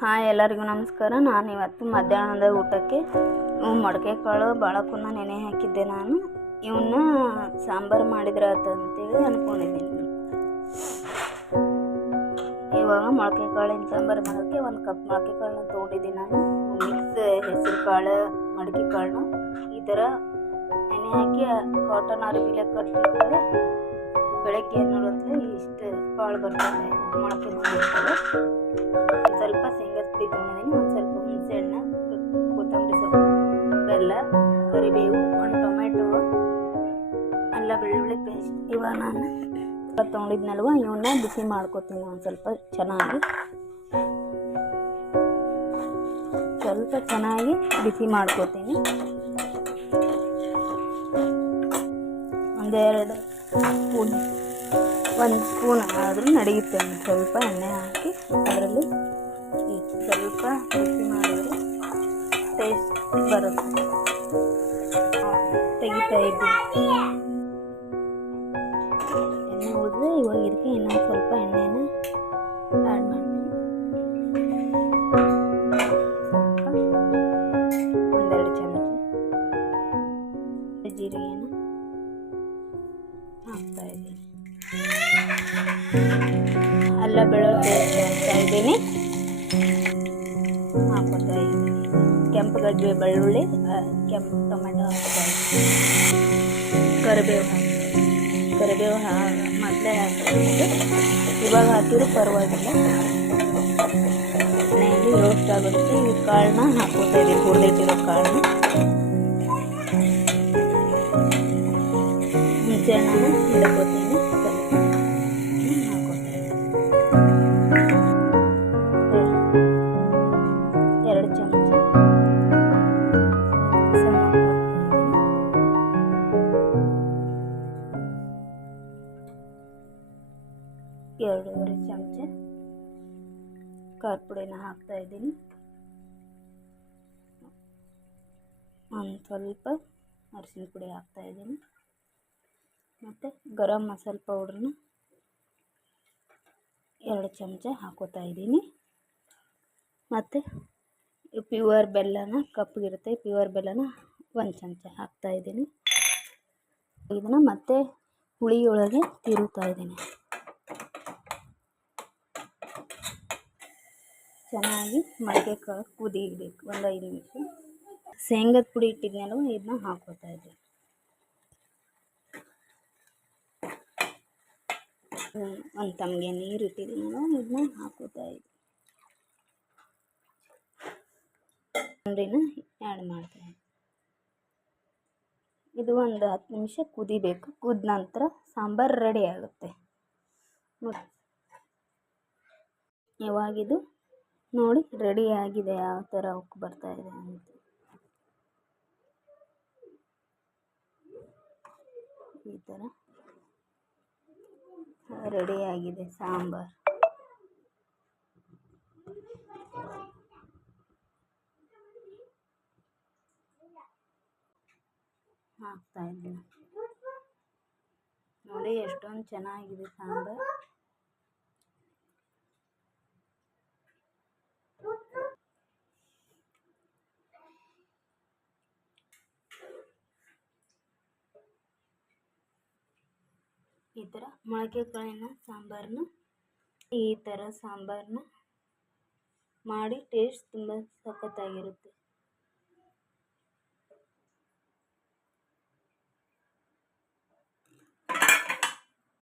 Hi ಎಲ್ಲರಿಗೂ ನಮಸ್ಕಾರ. ನಾನು ಇವತ್ತು ಮಧ್ಯಾಹ್ನದ ಊಟಕ್ಕೆ ಮೊಳಕೆಕಾಳು ಮೊಳಕೆ ಕಾಳು ಬಾಳಕನ್ನ ನೆನೆ ಹಾಕಿದ್ದೆ ನಾನು. ಇವನ್ನ ಸಾಂಬಾರು ಮಾಡಿದ್ರೆ ಅಂತೇಳಿ ಅಂದ್ಕೊಂಡಿದ್ದೀನಿ ಇವಾಗ ಮೊಳಕೆ ಕಾಳಿನ ಸಾಂಬಾರು ಮಾಡೋಕ್ಕೆ ಒಂದು ಕಪ್ ಮೊಳಕೆ ಕಾಳನ್ನ ತೊಗೊಂಡಿದ್ದೀನಿ ನಾನು. ಮಿಕ್ಸ್ ಹೆಸರು ಕಾಳು ಮಡಿಕೆ ಕಾಳನ್ನ ಈ ಥರ ನೆನೆ ಹಾಕಿ ಕಾಟನ್ ಅರಿಬಿಲೆ ಕಟ್ಟಿಟ್ರೆ ಬೆಳಗ್ಗೆ ನೋಡಿದ್ರೆ ಇಷ್ಟು ಕಾಳು ಬರ್ತವೆ ಮೊಳಕೆ ಮಾಡಿರ್ತಾರೆ. ಸ್ವಲ್ಪ ಶೇಂಗಾ ಪುಡಿ ಒಂದು ಸ್ವಲ್ಪ ಹುಣಸೆಹಣ್ಣು ಕೊತ್ತಂಬರಿ ಸೊಪ್ಪು, ಬೆಲ್ಲ, ಕರಿಬೇವು, ಒಂದು ಟೊಮೆಟೊ ಎಲ್ಲ ಬೆಳ್ಳುಳ್ಳಿ ಪೇಸ್ಟ್. ಇವಾಗ ನಾನು ತೊಗೊಂಡಿದ್ನಲ್ವ, ಇವನ್ನ ಬಿಸಿ ಮಾಡ್ಕೋತೀನಿ ಒಂದು ಸ್ವಲ್ಪ ಚೆನ್ನಾಗಿ. ಸ್ವಲ್ಪ ಚೆನ್ನಾಗಿ ಬಿಸಿ ಮಾಡ್ಕೋತೀನಿ. ಒಂದೆರಡು ಸ್ಪೂನ್, ಒಂದು ಸ್ಪೂನ್ ಆದರೂ ನಡೆಯುತ್ತೆ ಒಂದು ಸ್ವಲ್ಪ ಎಣ್ಣೆ ಹಾಕಿ ಅದರಲ್ಲಿ ಸ್ವಲ್ಪ ಬಿಸಿ ಮಾಡಿದರೆ ಟೇಸ್ಟ್ ಬರುತ್ತೆ. ತೆಗಿತಾ ಇದ್ದೀನಿ. ಎಣ್ಣೆ ಉಳಿದ್ರೆ ಇವಾಗ ಇದಕ್ಕೆ ಇನ್ನೊಂದು ಸ್ವಲ್ಪ ಎಣ್ಣೆನ ಅಲ್ಲ ಬೆಳ್ಳುಳ್ಳಿ ಹಾಕ್ತಾ ಇದ್ದೀನಿ. ಕೆಂಪು ಗಜ್ಜೆ ಬೆಳ್ಳುಳ್ಳಿ ಕೆಂಪು ಟೊಮೆಟೊ ಹಾಕ್ತಾ ಕರಿಬೇವು ಕರಿಬೇವು ಹಾ, ಮೊದಲೇ ಹಾಕಿದ್ದು ಇವಾಗ ಹಾಕಿದ್ರು ಪರವಾಗಿಲ್ಲ. ಮನೆಯಲ್ಲಿ ರೋಸ್ಟ್ ಆಗುತ್ತೆ. ಈ ಕಾಳನ್ನ ಹಾಕೋತಾ ಇದ್ದೀನಿ, ಹುರಿದಿಟ್ಟಿರೋ ಕಾಳನ್ನ. ಹುಣಸೆಹಣ್ಣನ್ನು ಹಿಡ್ಕೋತೀನಿ ಖಾರ ಪುಡಿನ ಹಾಕ್ತಾ ಇದ್ದೀನಿ. ಒಂದು ಸ್ವಲ್ಪ ಅರಿಶಿನ ಪುಡಿ ಹಾಕ್ತಾ ಇದ್ದೀನಿ. ಮತ್ತು ಗರಂ ಮಸಾಲೆ ಪೌಡ್ರನ್ನ ಎರಡು ಚಮಚ ಹಾಕೋತಾ ಇದ್ದೀನಿ. ಮತ್ತು ಪ್ಯೂವರ್ ಬೆಲ್ಲನ ಕಪ್ಪಗಿರುತ್ತೆ ಪ್ಯೂವರ್ ಬೆಲ್ಲನ ಒಂದು ಚಮಚ ಹಾಕ್ತಾ ಇದ್ದೀನಿ. ಇದನ್ನು ಮತ್ತೆ ಹುಳಿಯೊಳಗೆ ತಿರುಗ್ತಾ ಇದ್ದೀನಿ. ಚೆನ್ನಾಗಿ ಮಡಿಕೆ ಕಾಳು ಕುದಿಬೇಕು ಒಂದು ಐದು ನಿಮಿಷ. ಶೇಂಗದ ಪುಡಿ ಇಟ್ಟಿದ್ನಲ್ವ ಇದನ್ನ ಹಾಕೋತಾ ಇದ್ದೀನಿ ಒಂದು ತಮಗೆ ನೀರು ನಾನು ಇದನ್ನ ಹಾಕೋತಾ ನೀರಿನ ಆ್ಯಡ್ ಮಾಡ್ತಾ ಇದು ಒಂದು ಹತ್ತು ನಿಮಿಷ ಕುದಿಬೇಕು. ಕುದ ನಂತರ ಸಾಂಬಾರು ರೆಡಿ ಆಗುತ್ತೆ. ಯಾವಾಗಿದು ನೋಡಿ ರೆಡಿ ಆಗಿದೆ, ಯಾವ ಥರ ಉಕ್ಕು ಬರ್ತಾ ಇದೆ ಅಂತ. ಈ ಥರ ರೆಡಿ ಆಗಿದೆ, ಸಾಂಬಾರು. ಹಾಕ್ತಾ ಇದ್ದೀನಿ ನೋಡಿ, ಎಷ್ಟೊಂದು ಚೆನ್ನಾಗಿದೆ ಸಾಂಬಾರು. ಈ ಥರ ಮೊಳಕೆ ಕಾಳಿನ ಸಾಂಬಾರನ್ನ ಈ ಥರ ಸಾಂಬಾರನ್ನ ಮಾಡಿ ಟೇಸ್ಟ್ ತುಂಬ ಸಖತ್ತಾಗಿರುತ್ತೆ.